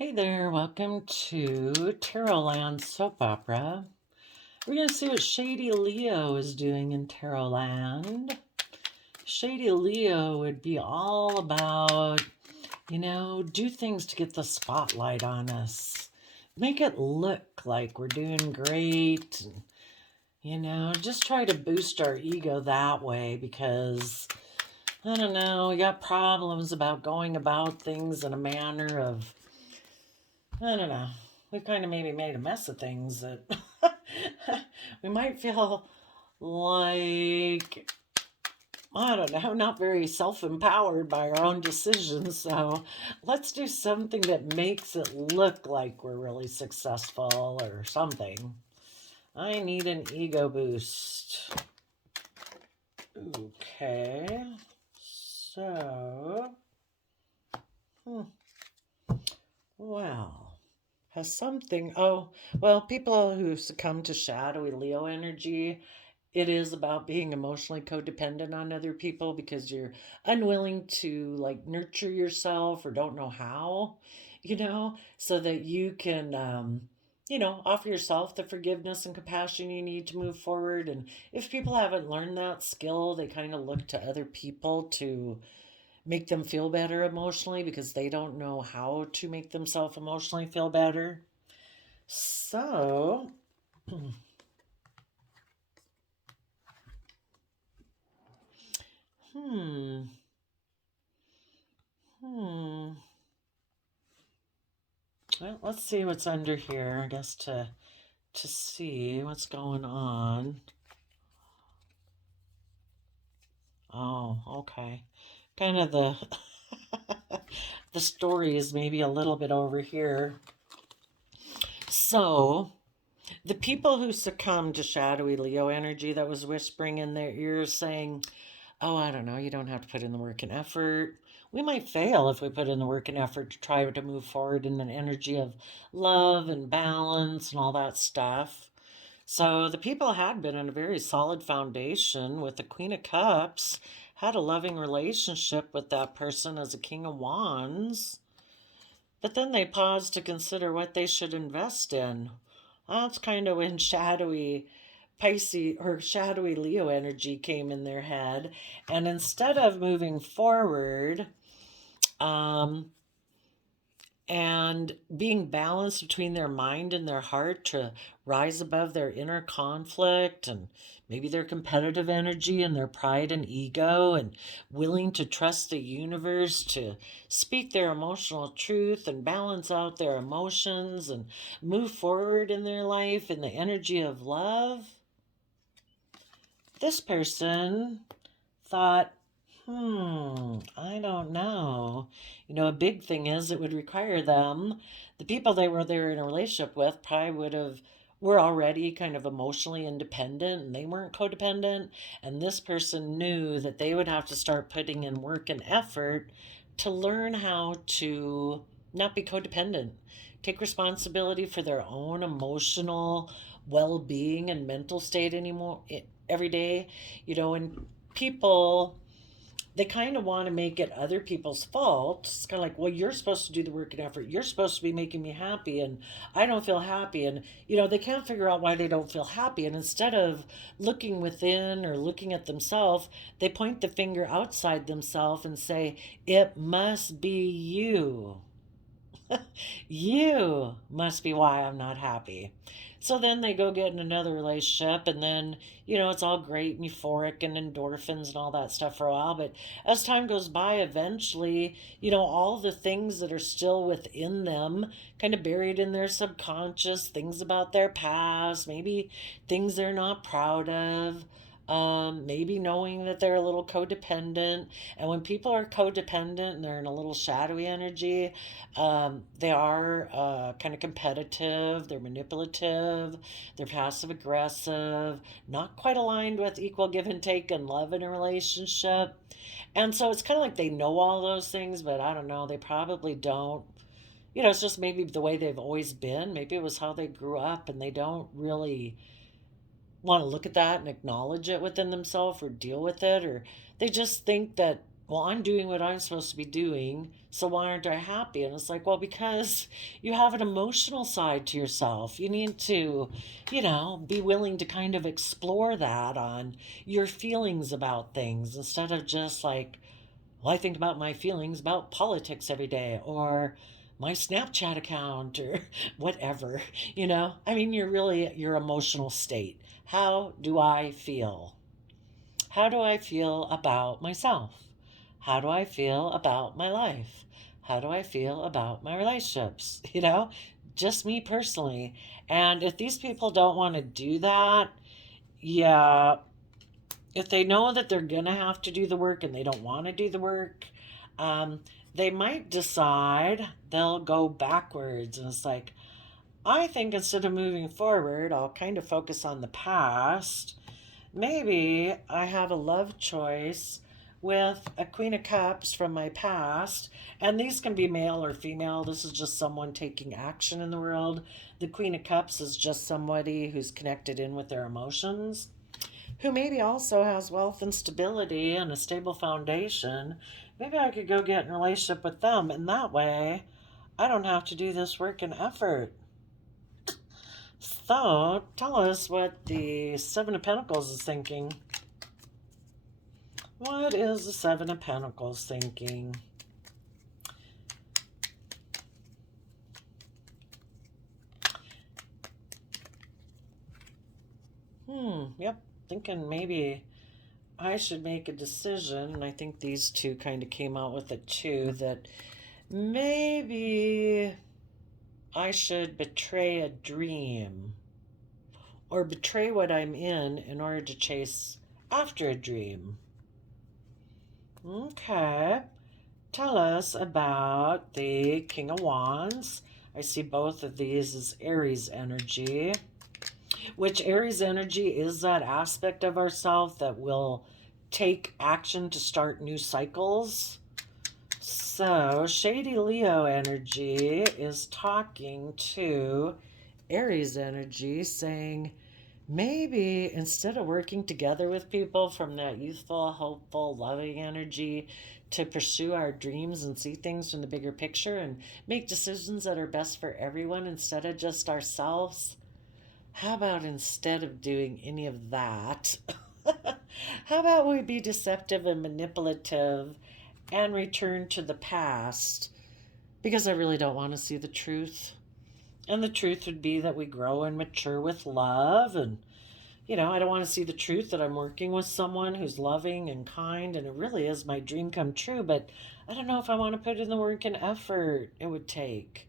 Hey there, welcome to Tarot Land Soap Opera. We're going to see what Shady Leo is doing in Tarot Land. Shady Leo would be all about, do things to get the spotlight on us. Make it look like we're doing great. Just try to boost our ego that way because, I don't know, we got problems about going about things in a manner of, I don't know. We've kind of maybe made a mess of things that we might feel like, I don't know, not very self empowered by our own decisions. So let's do something that makes it look like we're really successful or something. I need an ego boost. Okay. So, well. Has something. Oh, well, people who succumb to shadowy Leo energy, it is about being emotionally codependent on other people because you're unwilling to like nurture yourself or don't know how, so that you can, offer yourself the forgiveness and compassion you need to move forward. And if people haven't learned that skill, they kind of look to other people to make them feel better emotionally because they don't know how to make themselves emotionally feel better. So, hmm, hmm. Well, let's see what's under here, I guess, to see what's going on. Oh, okay. Kind of the the story is maybe a little bit over here. So, the people who succumb to shadowy Leo energy that was whispering in their ears saying, oh, I don't know, you don't have to put in the work and effort. We might fail if we put in the work and effort to try to move forward in an energy of love and balance and all that stuff. So the people had been in a very solid foundation with the Queen of Cups, had a loving relationship with that person as a King of Wands. But then they paused to consider what they should invest in. That's kind of when shadowy Pisces or shadowy Leo energy came in their head. And instead of moving forward, um, and being balanced between their mind and their heart to rise above their inner conflict and maybe their competitive energy and their pride and ego and willing to trust the universe to speak their emotional truth and balance out their emotions and move forward in their life in the energy of love. This person thought, I don't know. A big thing is it would require them, the people they were in a relationship with probably were already kind of emotionally independent and they weren't codependent. And this person knew that they would have to start putting in work and effort to learn how to not be codependent, take responsibility for their own emotional well-being and mental state anymore every day. And people, they kind of want to make it other people's fault. It's kind of like, well, you're supposed to do the work and effort. You're supposed to be making me happy, and I don't feel happy. And, they can't figure out why they don't feel happy. And instead of looking within or looking at themselves, they point the finger outside themselves and say, it must be you. You must be why I'm not happy. So then they go get in another relationship, and then, it's all great and euphoric and endorphins and all that stuff for a while. But as time goes by, eventually, all the things that are still within them, kind of buried in their subconscious, things about their past, maybe things they're not proud of. Maybe knowing that they're a little codependent. And when people are codependent and they're in a little shadowy energy, they are kind of competitive, they're manipulative, they're passive aggressive, not quite aligned with equal give and take and love in a relationship. And so it's kind of like they know all those things, but I don't know, they probably don't. It's just maybe the way they've always been. Maybe it was how they grew up and they don't really want to look at that and acknowledge it within themselves or deal with it, or they just think that well, I'm doing what I'm supposed to be doing, so why aren't I happy? And it's like, well, because you have an emotional side to yourself. You need to, be willing to kind of explore that on your feelings about things instead of just like, well, I think about my feelings about politics every day or my Snapchat account or whatever, I mean, you're really your emotional state. How do I feel? How do I feel about myself? How do I feel about my life? How do I feel about my relationships? Just me personally. And if these people don't want to do that, yeah, if they know that they're going to have to do the work and they don't want to do the work, um, they might decide they'll go backwards. And it's like, I think instead of moving forward, I'll kind of focus on the past. Maybe I have a love choice with a Queen of Cups from my past, and these can be male or female. This is just someone taking action in the world. The Queen of Cups is just somebody who's connected in with their emotions, who maybe also has wealth and stability and a stable foundation. Maybe I could go get in a relationship with them, and that way I don't have to do this work and effort. So, tell us what the Seven of Pentacles is thinking. What is the Seven of Pentacles thinking? Yep. Thinking maybe I should make a decision. And I think these two kind of came out with it too, that maybe I should betray a dream or betray what I'm in order to chase after a dream. Okay. Tell us about the King of Wands. I see both of these as Aries energy, which Aries energy is that aspect of ourselves that will take action to start new cycles. So, Shady Leo energy is talking to Aries energy, saying, maybe instead of working together with people from that youthful, hopeful, loving energy to pursue our dreams and see things from the bigger picture and make decisions that are best for everyone instead of just ourselves, how about instead of doing any of that, how about we be deceptive and manipulative and return to the past? Because I really don't want to see the truth. And the truth would be that we grow and mature with love. And, I don't want to see the truth that I'm working with someone who's loving and kind. And it really is my dream come true. But I don't know if I want to put in the work and effort it would take.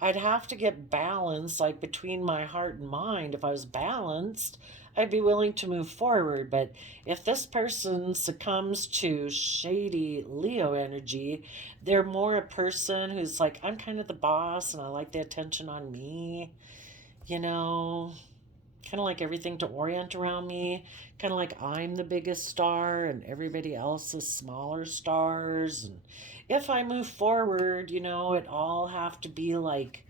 I'd have to get balance, like between my heart and mind. If I was balanced, I'd be willing to move forward. But if this person succumbs to shady Leo energy, they're more a person who's like, I'm kind of the boss and I like the attention on me, you know, kind of like everything to orient around me, kind of like I'm the biggest star and everybody else is smaller stars. And if I move forward, it all have to be like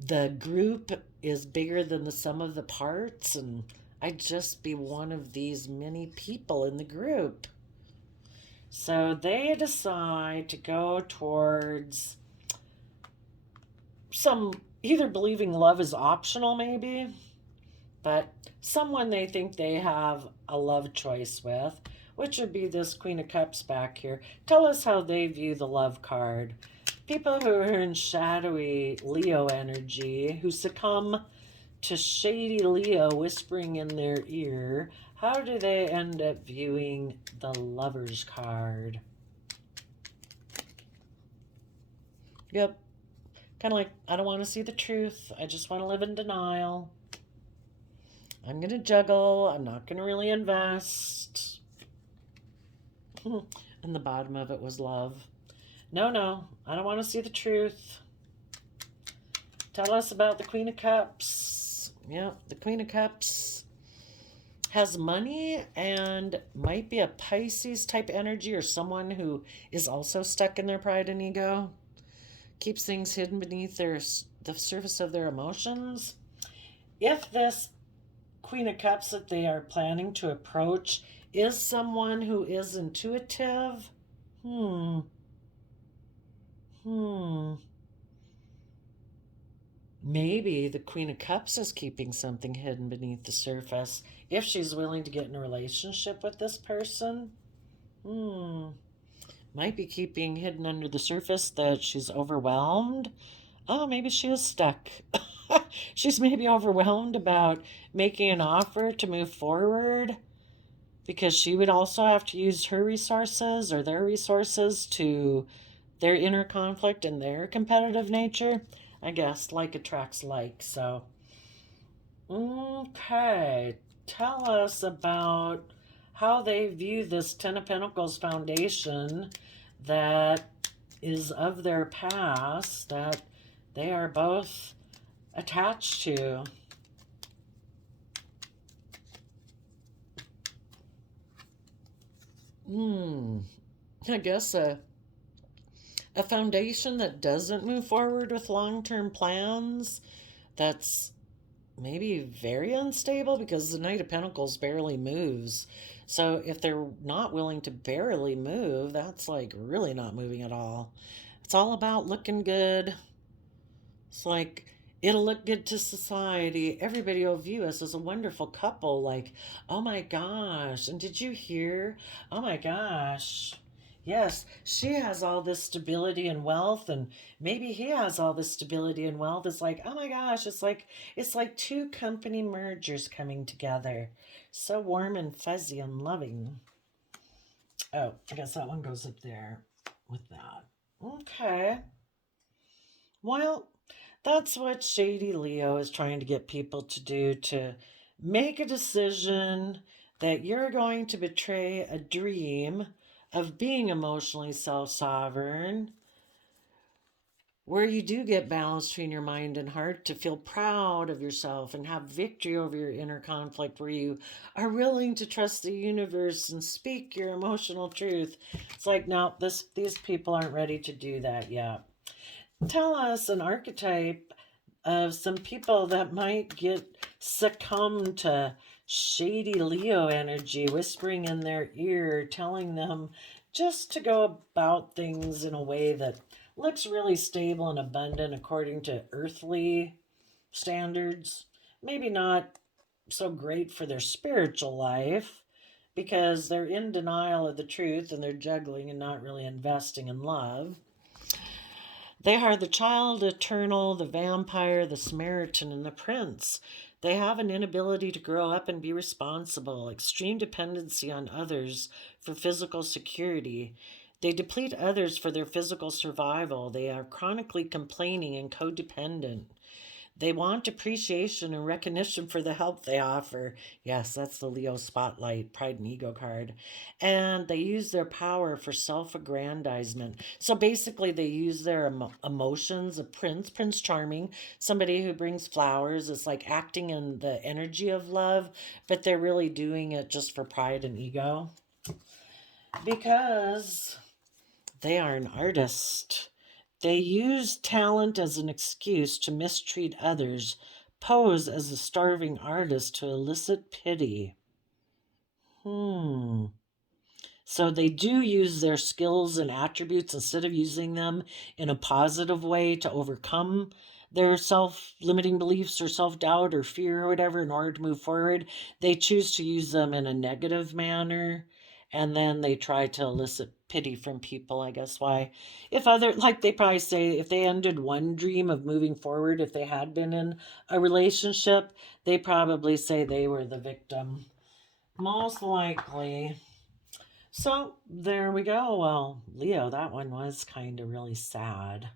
the group is bigger than the sum of the parts, and I'd just be one of these many people in the group. So they decide to go towards some either believing love is optional, maybe, but someone they think they have a love choice with, which would be this Queen of Cups back here. Tell us how they view the love card. People who are in shadowy Leo energy, who succumb to shady Leo whispering in their ear, how do they end up viewing the Lover's card? Yep. Kind of like, I don't want to see the truth. I just want to live in denial. I'm going to juggle. I'm not going to really invest. And the bottom of it was love. No, I don't want to see the truth. Tell us about the Queen of Cups. Yeah, the Queen of Cups has money and might be a Pisces type energy or someone who is also stuck in their pride and ego. Keeps things hidden beneath the surface of their emotions. If this Queen of Cups that they are planning to approach is someone who is intuitive. Hmm. Hmm. Maybe the Queen of Cups is keeping something hidden beneath the surface if she's willing to get in a relationship with this person. Hmm. Might be keeping hidden under the surface that she's overwhelmed. Oh, maybe she is stuck. She's maybe overwhelmed about making an offer to move forward because she would also have to use her resources or their resources to their inner conflict and their competitive nature. I guess like attracts like. So, okay, tell us about how they view this Ten of Pentacles foundation that is of their past that they are both attached to. I guess a foundation that doesn't move forward with long-term plans, that's maybe very unstable because the Knight of Pentacles barely moves. So if they're not willing to barely move, that's like really not moving at all. It's all about looking good. It's like it'll look good to society. Everybody will view us as a wonderful couple. Like, oh my gosh. And did you hear? Oh my gosh. Yes, she has all this stability and wealth, and maybe he has all this stability and wealth. It's like, oh my gosh, it's like two company mergers coming together. So warm and fuzzy and loving. Oh, I guess that one goes up there with that. Okay. Well, that's what Shady Leo is trying to get people to do, to make a decision that you're going to betray a dream of being emotionally self sovereign, where you do get balance between your mind and heart, to feel proud of yourself and have victory over your inner conflict, where you are willing to trust the universe and speak your emotional truth. It's like, no, these people aren't ready to do that yet. Tell us an archetype of some people that might get succumb to shady Leo energy, whispering in their ear, telling them just to go about things in a way that looks really stable and abundant according to earthly standards. Maybe not so great for their spiritual life because they're in denial of the truth and they're juggling and not really investing in love. They are the child eternal, the vampire, the Samaritan, and the prince. They have an inability to grow up and be responsible, extreme dependency on others for physical security. They deplete others for their physical survival. They are chronically complaining and codependent. They want appreciation and recognition for the help they offer. Yes, that's the Leo Spotlight, Pride and Ego card. And they use their power for self aggrandizement. So basically, they use their emotions. A prince, Prince Charming, somebody who brings flowers, is like acting in the energy of love, but they're really doing it just for pride and ego because they are an artist. They use talent as an excuse to mistreat others, pose as a starving artist to elicit pity. Hmm. So they do use their skills and attributes instead of using them in a positive way to overcome their self limiting beliefs or self doubt or fear or whatever in order to move forward. They choose to use them in a negative manner, and then they try to elicit pity from people. I guess why, if other, like they probably say, if they ended one dream of moving forward, if they had been in a relationship, they probably say they were the victim. Most likely. So there we go. Well, Leo, that one was kind of really sad.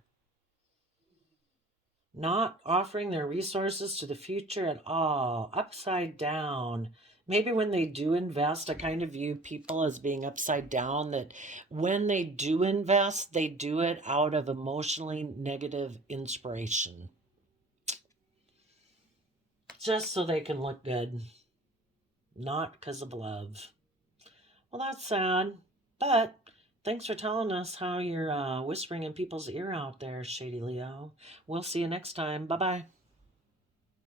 Not offering their resources to the future at all, upside down. Maybe when they do invest, I kind of view people as being upside down, that when they do invest, they do it out of emotionally negative inspiration, just so they can look good, not because of love. Well, that's sad, but thanks for telling us how you're whispering in people's ear out there, Shady Leo. We'll see you next time. Bye bye.